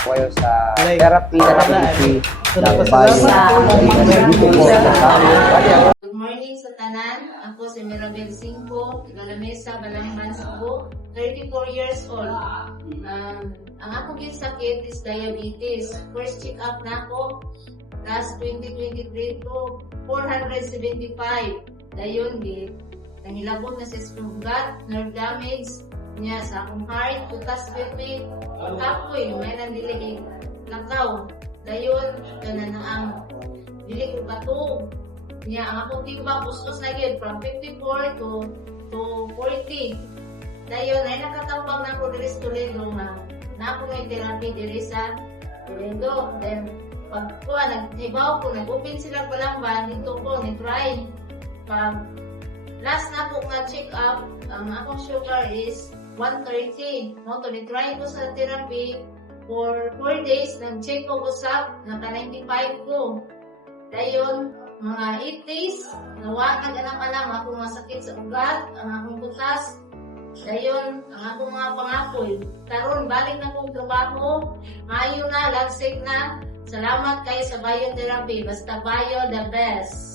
po kayo sa therapy ng bayo. Good morning sa tanan. Ako si Mirabel Singbo, Galamesa, Balangman, Cebu, 34 years old. Ang akong sakit is diabetes. First check up na ako last 2023 to 475. Dayon gid nangilabot na sa sugat, nerve damage niya sa akong heart, butas pipi, kapoy, may nang dili lakaw. Dayon tanan na ang dili ko katog. Niya ang akong timbang pustos na gyud from 54 to 40. Dayon ay nakatawag na ko diri sa Toledo na ako may therapy diri sa Toledo. Then pag ko naghibaw ko, nag-open sila Balangban, dito ko ni-try. Pag last na po nga check up, ang akong sugar is 130. No, to ni-try ko sa therapy for 4 days, nag-check ko usap, naka-95 ko. Dayon, mga 8 days, nawagag alam akong mga sakit sa ugat, ang akong butas. Dayon, ang akong mga pangapoy. Karon balik na kong trabaho, mayo na, lagsik na. Salamat kayo sa biotherapy. Basta bio the best.